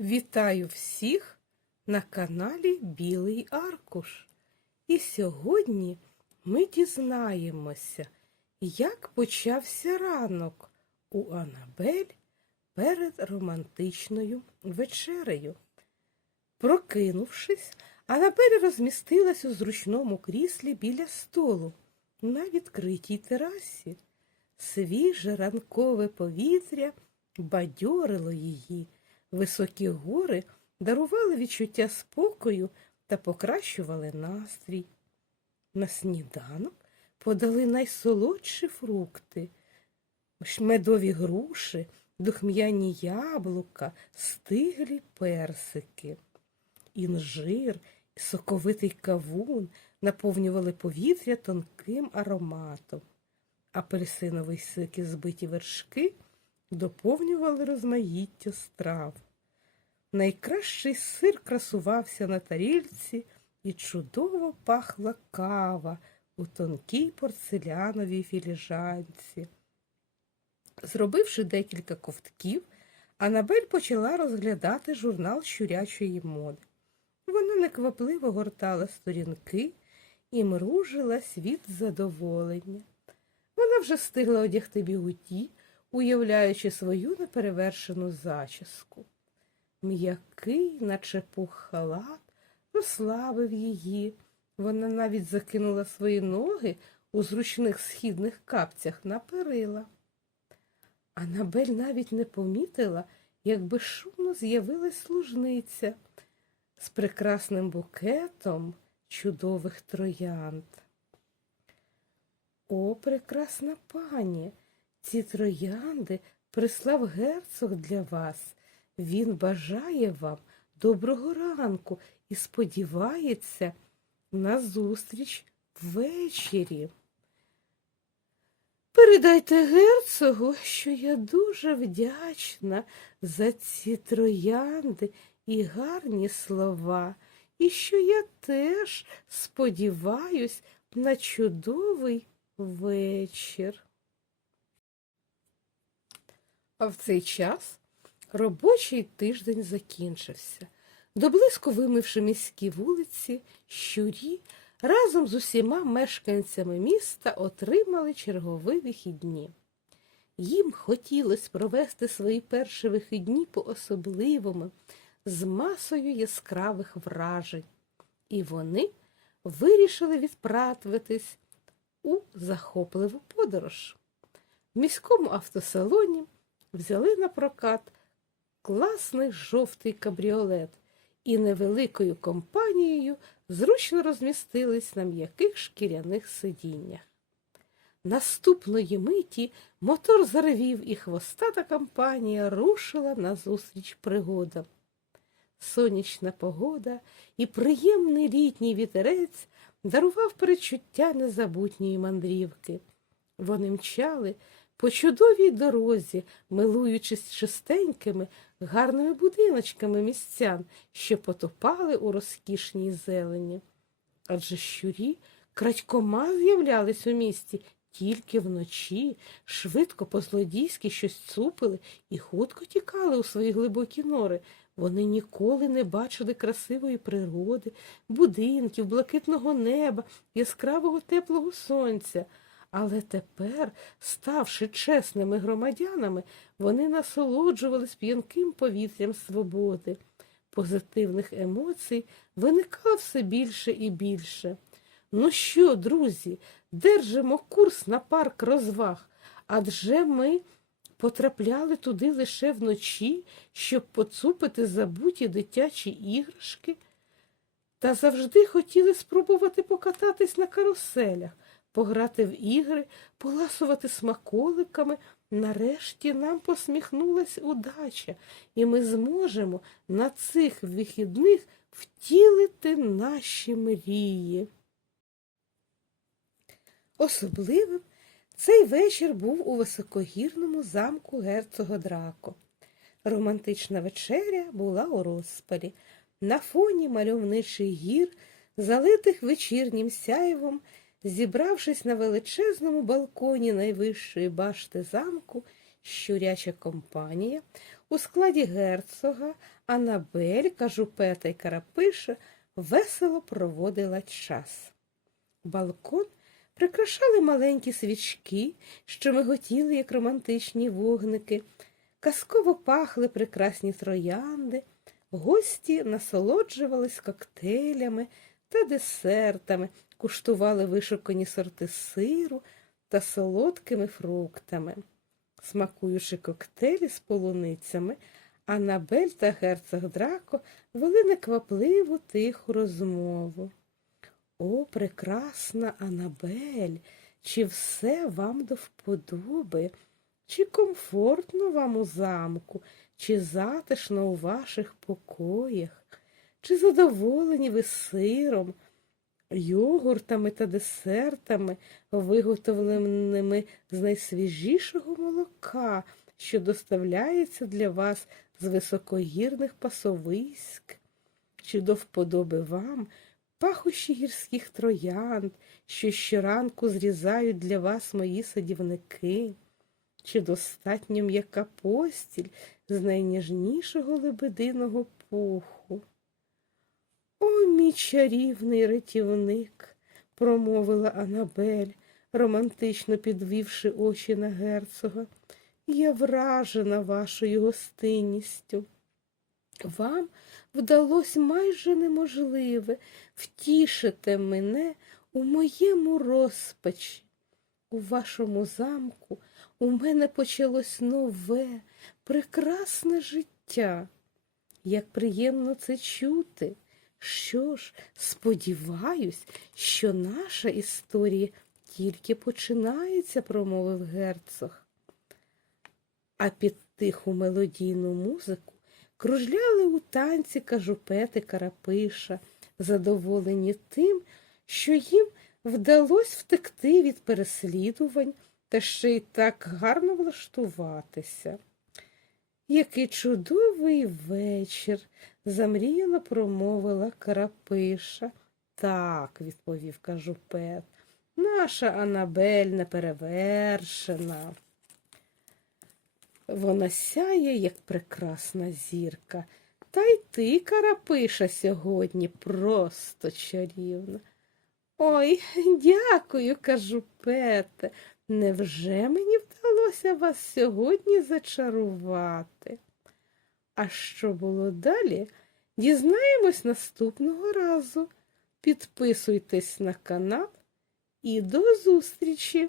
Вітаю всіх на каналі Білий Аркуш. І сьогодні ми дізнаємося, як почався ранок у Анабель перед романтичною вечерею. Прокинувшись, Анабель розмістилась у зручному кріслі біля столу на відкритій терасі. Свіже ранкове повітря бадьорило її. Високі гори дарували відчуття спокою та покращували настрій. На сніданок подали найсолодші фрукти, медові груші, духм'яні яблука, стиглі персики. Інжир і соковитий кавун наповнювали повітря тонким ароматом. Апельсиновий сик і збиті вершки доповнювали розмаїття страв. Найкращий сир красувався на тарільці і чудово пахла кава у тонкій порцеляновій філіжанці. Зробивши декілька ковтків, Анабель почала розглядати журнал щурячої моди. Вона неквапливо гортала сторінки і мружилась від задоволення. Вона вже встигла одягти бігуті, уявляючи свою неперевершену зачіску. М'який, наче пух халат, розслабив її. Вона навіть закинула свої ноги у зручних східних капцях на перила. Анабель навіть не помітила, як безшумно з'явилась служниця з прекрасним букетом чудових троянд. О, прекрасна пані, ці троянди прислав герцог для вас. Він бажає вам доброго ранку і сподівається на зустріч ввечері. Передайте герцогу, що я дуже вдячна за ці троянди і гарні слова, і що я теж сподіваюсь на чудовий вечір. А в цей час робочий тиждень закінчився. Доблизко вимивши міські вулиці, щурі разом з усіма мешканцями міста отримали чергові вихідні. Їм хотілося провести свої перші вихідні по-особливому, з масою яскравих вражень, і вони вирішили відправитись у захопливу подорож. В міському автосалоні взяли на прокат класний жовтий кабріолет і невеликою компанією зручно розмістились на м'яких шкіряних сидіннях. Наступної миті мотор заревів, і хвостата компанія рушила назустріч пригодам. Сонячна погода і приємний літній вітерець дарував перечуття незабутньої мандрівки. Вони мчали по чудовій дорозі, милуючись чистенькими, гарними будиночками містян, що потопали у розкішній зелені. Адже щурі крадькома з'являлись у місті тільки вночі, швидко по-злодійськи щось цупили і хутко тікали у свої глибокі нори. Вони ніколи не бачили красивої природи, будинків, блакитного неба, яскравого теплого сонця. Але тепер, ставши чесними громадянами, вони насолоджувались п'янким повітрям свободи. Позитивних емоцій виникало все більше і більше. Ну що, друзі, держимо курс на парк розваг, адже ми потрапляли туди лише вночі, щоб поцупити забуті дитячі іграшки, та завжди хотіли спробувати покататись на каруселях пограти в ігри, поласувати смаколиками. Нарешті нам посміхнулась удача, і ми зможемо на цих вихідних втілити наші мрії. Особливим цей вечір був у високогірному замку герцога Драко. Романтична вечеря була у розпалі. На фоні мальовничих гір, залитих вечірнім сяєвом, Зібравшись на величезному балконі найвищої башти замку, щуряча компанія у складі герцога Анабель, Кажупета й Карапиша весело проводила час. Балкон прикрашали маленькі свічки, що миготіли, як романтичні вогники, казково пахли прекрасні троянди, гості насолоджувались коктейлями та десертами, куштували вишукані сорти сиру та солодкими фруктами. Смакуючи коктейлі з полуницями, Анабель та герцог Драко вели неквапливу тиху розмову. О, прекрасна Анабель, чи все вам до вподоби, чи комфортно вам у замку, чи затишно у ваших покоях, чи задоволені ви сиром, йогуртами та десертами, виготовленими з найсвіжішого молока, що доставляється для вас з високогірних пасовиськ, чи до вподоби вам пахощі гірських троянд, що щоранку зрізають для вас мої садівники, чи достатньо м'яка постіль з найніжнішого лебединого пуху. О, мій чарівний рятівник, промовила Анабель, романтично підвівши очі на герцога. Я вражена вашою гостинністю. Вам вдалося майже неможливе втішити мене у моєму розпачі. У вашому замку у мене почалось нове, прекрасне життя. Як приємно це чути. Що ж, сподіваюсь, що наша історія тільки починається, промовив герцог. А під тиху мелодійну музику кружляли у танці кажупети Карапиша, задоволені тим, що їм вдалося втекти від переслідувань та ще й так гарно влаштуватися. Який чудовий вечір, замріяно промовила Карапиша. Так, відповів кажупет, наша Анабель неперевершена. Вона сяє, як прекрасна зірка. Та й ти, Карапиша, сьогодні просто чарівна. Ой, дякую, кажу Пете. Невже мені вдалося вас сьогодні зачарувати? А що було далі? Дізнаємось наступного разу. Підписуйтесь на канал і до зустрічі!